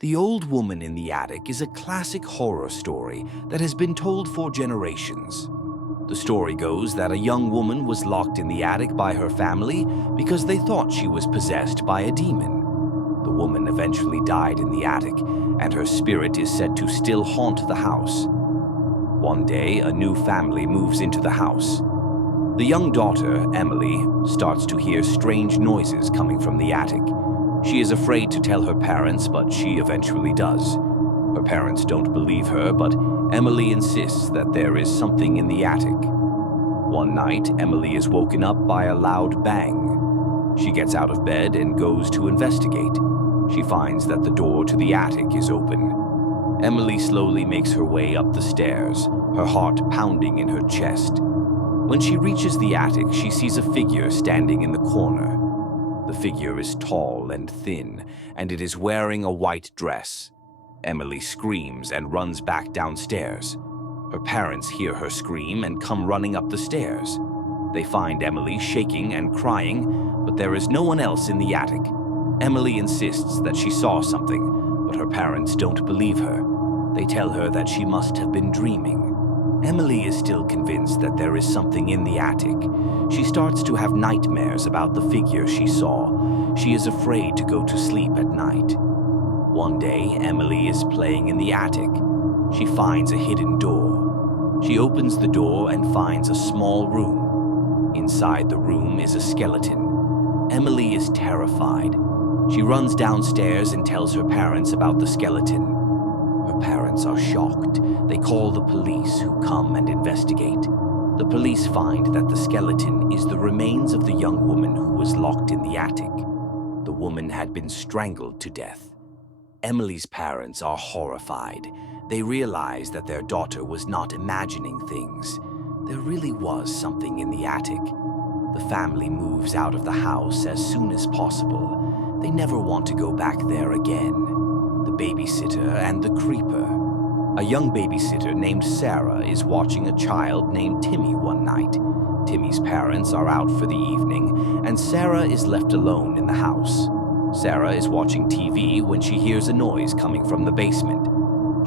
The Old Woman in the Attic is a classic horror story that has been told for generations. The story goes that a young woman was locked in the attic by her family because they thought she was possessed by a demon. The woman eventually died in the attic, and her spirit is said to still haunt the house. One day, a new family moves into the house. The young daughter, Emily, starts to hear strange noises coming from the attic. She is afraid to tell her parents, but she eventually does. Her parents don't believe her, but Emily insists that there is something in the attic. One night, Emily is woken up by a loud bang. She gets out of bed and goes to investigate. She finds that the door to the attic is open. Emily slowly makes her way up the stairs, her heart pounding in her chest. When she reaches the attic, she sees a figure standing in the corner. The figure is tall and thin, and it is wearing a white dress. Emily screams and runs back downstairs. Her parents hear her scream and come running up the stairs. They find Emily shaking and crying, but there is no one else in the attic. Emily insists that she saw something, but her parents don't believe her. They tell her that she must have been dreaming. Emily is still convinced that there is something in the attic. She starts to have nightmares about the figure she saw. She is afraid to go to sleep at night. One day, Emily is playing in the attic. She finds a hidden door. She opens the door and finds a small room. Inside the room is a skeleton. Emily is terrified. She runs downstairs and tells her parents about the skeleton. Her parents are shocked. They call the police, who come and investigate. The police find that the skeleton is the remains of the young woman who was locked in the attic. The woman had been strangled to death. Emily's parents are horrified. They realize that their daughter was not imagining things. There really was something in the attic. The family moves out of the house as soon as possible. They never want to go back there again. The babysitter and the creeper. A young babysitter named Sarah is watching a child named Timmy one night. Timmy's parents are out for the evening, and Sarah is left alone in the house. Sarah is watching TV when she hears a noise coming from the basement.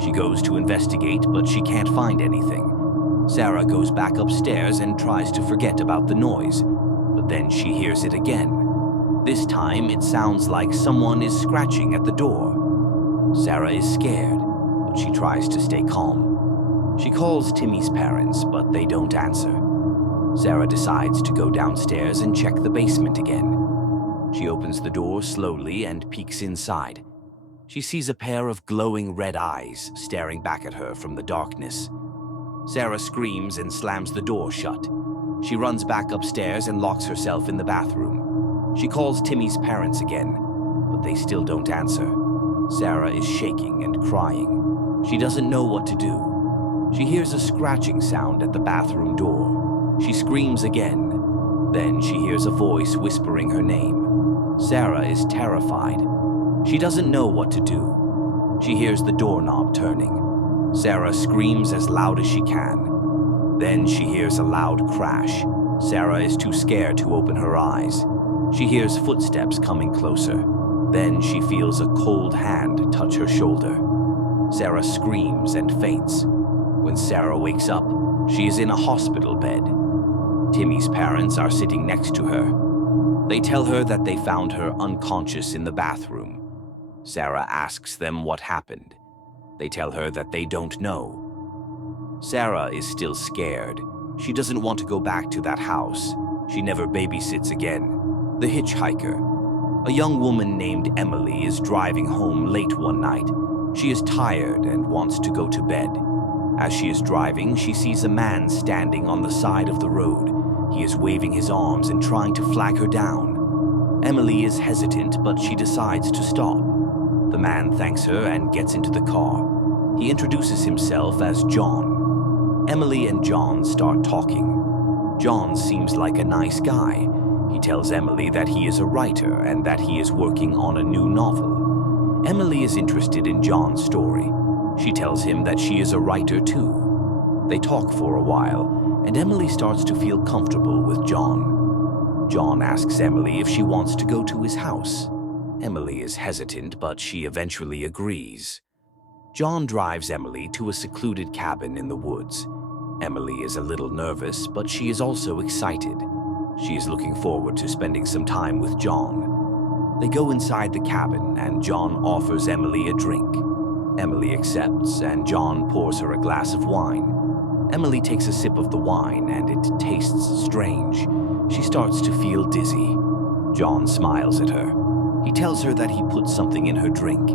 She goes to investigate, but she can't find anything. Sarah goes back upstairs and tries to forget about the noise, but then she hears it again. This time, it sounds like someone is scratching at the door. Sarah is scared, but she tries to stay calm. She calls Timmy's parents, but they don't answer. Sarah decides to go downstairs and check the basement again. She opens the door slowly and peeks inside. She sees a pair of glowing red eyes staring back at her from the darkness. Sarah screams and slams the door shut. She runs back upstairs and locks herself in the bathroom. She calls Timmy's parents again, but they still don't answer. Sarah is shaking and crying. She doesn't know what to do. She hears a scratching sound at the bathroom door. She screams again. Then she hears a voice whispering her name. Sarah is terrified. She doesn't know what to do. She hears the doorknob turning. Sarah screams as loud as she can. Then she hears a loud crash. Sarah is too scared to open her eyes. She hears footsteps coming closer. Then she feels a cold hand touch her shoulder. Sarah screams and faints. When Sarah wakes up, she is in a hospital bed. Timmy's parents are sitting next to her. They tell her that they found her unconscious in the bathroom. Sarah asks them what happened. They tell her that they don't know. Sarah is still scared. She doesn't want to go back to that house. She never babysits again. The Hitchhiker. A young woman named Emily is driving home late one night. She is tired and wants to go to bed. As she is driving, she sees a man standing on the side of the road. He is waving his arms and trying to flag her down. Emily is hesitant, but she decides to stop. The man thanks her and gets into the car. He introduces himself as John. Emily and John start talking. John seems like a nice guy. He tells Emily that he is a writer and that he is working on a new novel. Emily is interested in John's story. She tells him that she is a writer too. They talk for a while, and Emily starts to feel comfortable with John. John asks Emily if she wants to go to his house. Emily is hesitant, but she eventually agrees. John drives Emily to a secluded cabin in the woods. Emily is a little nervous, but she is also excited. She is looking forward to spending some time with John. They go inside the cabin, and John offers Emily a drink. Emily accepts, and John pours her a glass of wine. Emily takes a sip of the wine, and it tastes strange. She starts to feel dizzy. John smiles at her. He tells her that he put something in her drink.